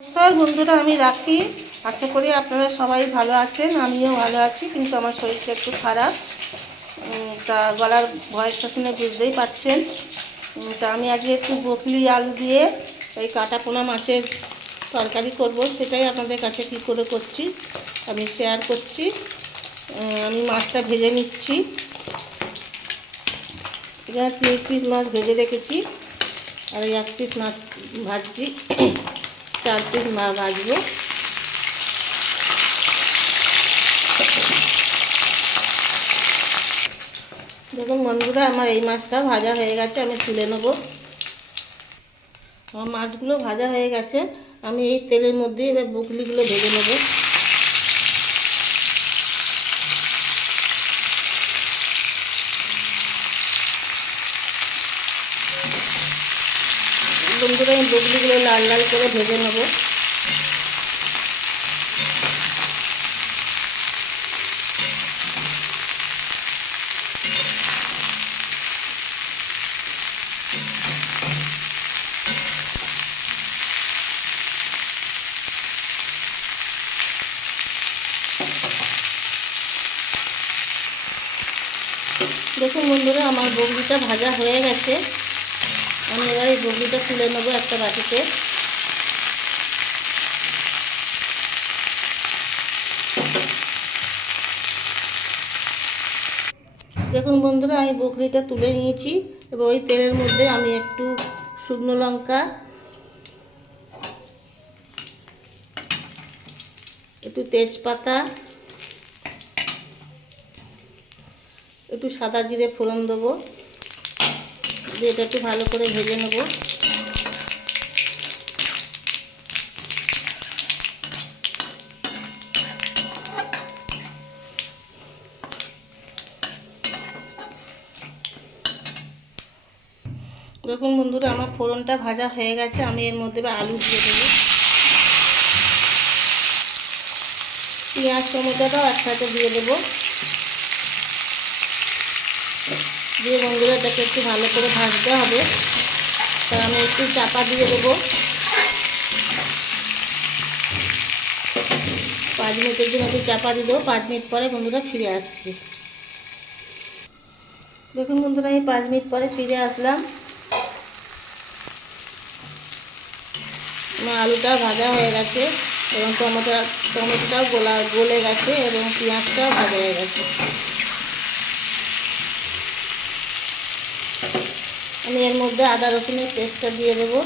নমস্কার বন্ধুরা, আমি রাখি। আশা করি আপনারা সবাই ভালো আছেন। আমিও ভালো আছি, কিন্তু আমার শরীরটা একটু খারাপ। তা গলার ভয়েসটা শুনে বুঝতেই পারছেন। তা আমি আজকে একটু বকলি আলু দিয়ে এই কাটা পোনা মাছের তরকারি করব, সেটাই আপনাদের কাছে কী করে করছি আমি শেয়ার করছি। আমি মাছটা ভেজে নিচ্ছি। এখানে 3 পিস মাছ ভেজে রেখেছি, আর এই 1 পিস মাছ ভাজছি। 4 পিস মাছ ভাজবো। দেখুন বন্ধুরা, আমার এই মাছটা ভাজা হয়ে গেছে, আমি তুলে নেব। আমার মাছগুলো ভাজা হয়ে গেছে, আমি এই তেলের মধ্যে এবার বকলিগুলো ভেজে নেব। বন্ধুরা, এই বকলিগুলো লাল লাল করে ভেজে নেব। দেখুন বন্ধুরা, আমার বকলিটা ভাজা হয়ে গেছে। আমি এবার এই বকলিটা তুলে নেব একটা বাটিতে। দেখুন বন্ধুরা, আমি বকলিটা তুলে নিয়েছি। এবার ওই তেলের মধ্যে আমি একটু শুকনো লঙ্কা, একটু তেজপাতা, একটু সাদা জিরে ফোড়ন দেবো, দিয়ে এটা একটু ভালো করে ভেজে নেব। দেখুন বন্ধুরা, আমার ফোড়নটা ভাজা হয়ে গেছে। আমি এর মধ্যে আলু দিয়ে দেবো। পেঁয়াজ টমেটোটাও একসাথে দিয়ে দেবো। দিয়ে বন্ধুরা এটাকে একটু ভালো করে ভাজতে হবে। তা আমি একটু চাপা দিয়ে দেবো। 5 মিনিটের জন্য একটু চাপা দিয়ে দেবো। 5 মিনিট পরে বন্ধুরা ফিরে আসছি। দেখুন বন্ধুরা, আমি 5 মিনিট পরে ফিরে আসলাম। আমার আলুটা ভাজা হয়ে গেছে, এবং টমেটোটাও গলে গেছে, এবং পেঁয়াজটাও ভাজা হয়ে গেছে। আমি এর মধ্যে আদা রসুনের পেস্টটা দিয়ে দেবো।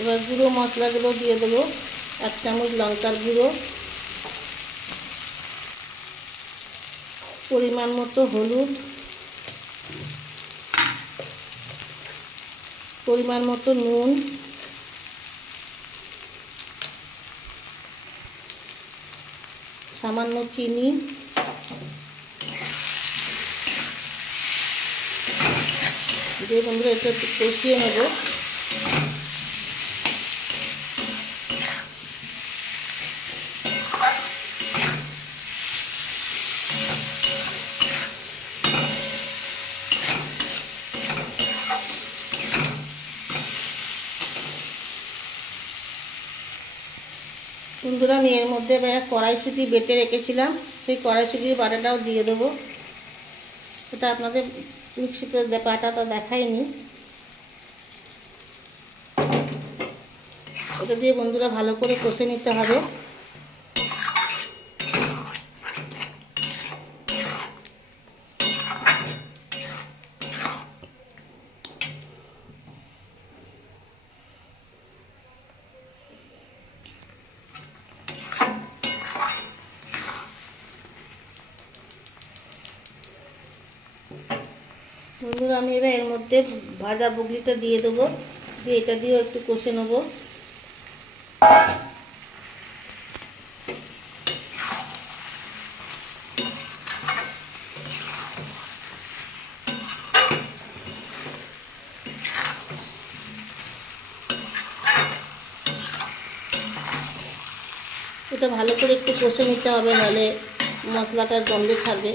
এবার গুঁড়ো মশলাগুলো দিয়ে দেবো। 1 চামচ লঙ্কার গুঁড়ো, পরিমাণ মতো হলুদ, পরিমাণ মতো নুন, সামান্য চিনি, দিয়ে বন্ধুরা এটা একটু কষিয়ে নেব। বন্ধুরা, আমি এর মধ্যে কড়াইশুঁটি বেটে রেখেছিলাম, সেই কড়াইশুঁটির বাটাটাও দিয়ে দেবো। এটা আপনাদের মিক্সিতে বাটাটা দেখাইনি। এটা দিয়ে বন্ধুরা ভালো করে কষে নিতে হবে। বন্ধুরা, আমি এবার এর মধ্যে ভাজা বগলিটা দিয়ে দেবো। দিয়ে এটা দিয়েও একটু কষে নেব। এটা ভালো করে একটু কষে নিতে হবে, নাহলে মশলাটার গন্ধ ছাড়বে।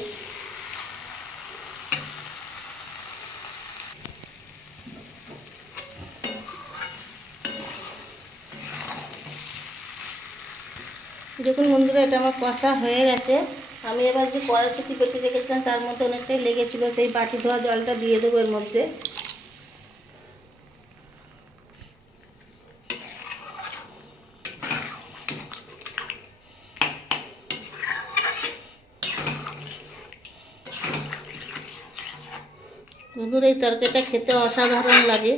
দেখুন বন্ধুরা, এটা আমার কষা হয়ে গেছে। আমি এবার যে কড়াইশুঁটি বেটে রেখেছিলাম তার মধ্যে অনেকটাই লেগেছিলো, সেই বাটি ধোয়া জলটা দিয়ে দেবো এর মধ্যে। বন্ধুরা, এই তরকারিটা খেতে অসাধারণ লাগে,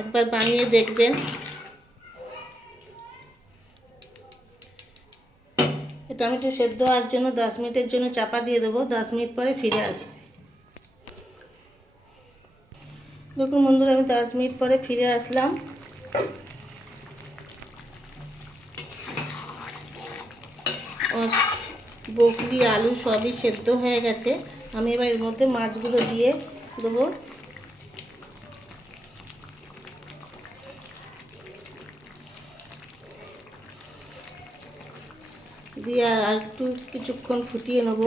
একবার বানিয়ে দেখবেন। টমেটো সেদ্ধ হওয়ার জন্য 10 মিনিটের জন্য চাপা দিয়ে দেবো। 10 মিনিট পরে ফিরে আসছি। দেখুন বন্ধুরা, আমি 10 মিনিট পরে ফিরে আসলাম। বকলি আলু সবই সেদ্ধ হয়ে গেছে। আমি এবার এর মধ্যে মাছগুলো দিয়ে দেবো। দিয়ে আর একটু কিছুক্ষণ ফুটিয়ে নেব।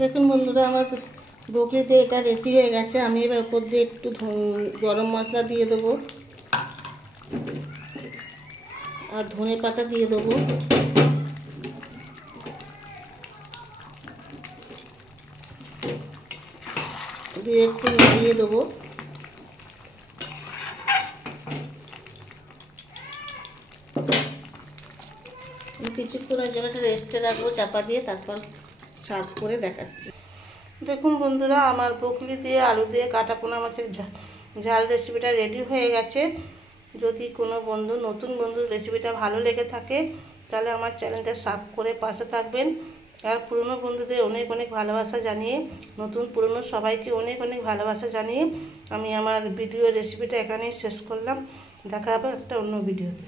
দেখুন বন্ধুরা, আমার বকলি দিয়ে এটা রেডি হয়ে গেছে। আমি এবার উপর দিয়ে একটু গরম মশলা দিয়ে দেবো আর ধনে পাতা দিয়ে দেবো। দিয়ে একটু নাড়িয়ে দেবো। কিছুক্ষণের জন্য একটা রেস্টে রাখবো চাপা দিয়ে, তারপর সার্ভ করে দেখাচ্ছি। দেখুন বন্ধুরা, আমার বকলি দিয়ে আলু দিয়ে কাটা পোনা মাছের ঝাল রেসিপিটা রেডি হয়ে গেছে। যদি কোনো বন্ধু নতুন বন্ধুর রেসিপিটা ভালো লেগে থাকে তাহলে আমার চ্যানেলটা সাবস্ক্রাইব করে পাশে থাকবেন। আর পুরনো বন্ধুদের অনেক অনেক ভালোবাসা জানিয়ে, নতুন পুরনো সবাইকে অনেক অনেক ভালোবাসা জানিয়ে আমি আমার ভিডিও রেসিপিটা এখানেই শেষ করলাম। দেখা হবে একটা অন্য ভিডিওতে।